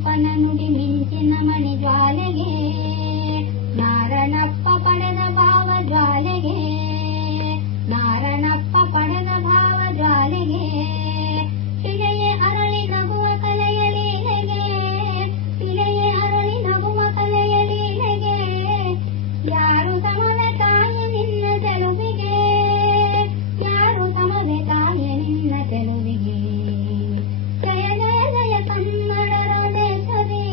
ಪಂಪನ ನುಡಿ ಮಿಂಚಿನ ಮಣಿ ಜ್ವಾಲೆಗೆ ನಾರಣಪ್ಪ ಪಡೆದ ಭಾವ ಜ್ವಾಲೆಗೆ ನಾರಣಪ್ಪ ಪಡೆದ ಭಾವ ಜ್ವಾಲೆಗೆ ಶಿಲೆಯೇ ಅರಳಿ ನಗುವ ಕಲೆಯ ಲೀಲೆಗೆ ಶಿಲೆಯೇ ಅರಳಿ ನಗುವ ಕಲೆಯ ಲೀಲೆಗೆ ಯಾರು ಸಮವೆ ತಾಯಿ ನಿನ್ನ ಚೆಲುವಿಗೆ ಯಾರು ಸಮವೆ ತಾಯಿ ನಿನ್ನ ಚೆಲುವಿಗೆ ಜಯ ಜಯ ಜಯ ಕನ್ನಡ ರಾಜೇಶ್ವರಿ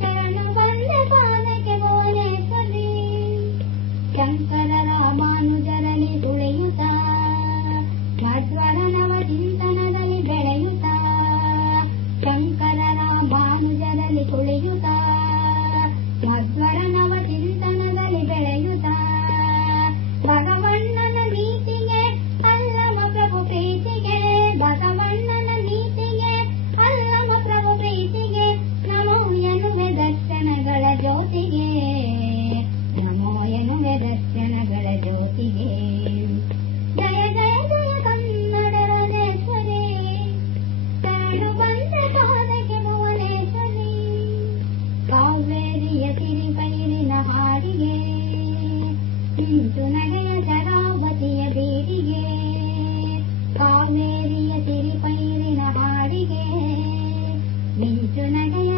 ಶರಣು ಬಂದೆ ಪಾದಕ್ಕೆ ಭುವನೇಶ್ವರಿ ಶಂಕರ ರಾಮಾನುಜರಲ್ಲಿ ತುಳಿಯುತ್ತ ಮಧ್ವರ ನವ ಚಿಂತನದಲ್ಲಿ ಬೆಳೆಯುತ್ತ ಶಂಕರ ರಾಮಾನುಜರಲ್ಲಿ ತುಳಿಯುತ್ತ ಮಧ್ವರ ನವ ಚಿಂತನದಲ್ಲಿ ಬೆಳೆಯುತ್ತ ಭಗವಣ್ಣನ ನೀತಿಗೆ ಅಲ್ಲಮ ಪ್ರಭು ಪ್ರೀತಿಗೆ ಬಸವಣ್ಣನ ನೀತಿಗೆ ಅಲ್ಲಮ ಪ್ರಭು ಪ್ರೀತಿಗೆ ನಮೋ ಎನ್ನುವೆ ದರ್ಶನಗಳ ಜ್ಯೋತಿಗೆ ನಮೋ ಎನ್ನುವೆ ದರ್ಶನಗಳ ಜ್ಯೋತಿಗೆ ಜಯ ಜಯ ಜಯ ಕನ್ನಡ ರಾಜೇಶ್ವರಿ ಶರಣು ಬಂದೆ ಪಾದಕ್ಕೆ ಭುವನೇಶ್ವರಿ ಕಾವೇರಿಯ ಸಿರಿಪೈರಿನ ಹಾಡಿಗೆ ಮಿಂಚು ನಗೆಯ ಶರಾವತಿಯ ಬೀಡಿಗೆ ಕಾವೇರಿಯ ಸಿರಿಪೈರಿನ ಹಾಡಿಗೆ ಮಿಂಚು ನಗೆಯ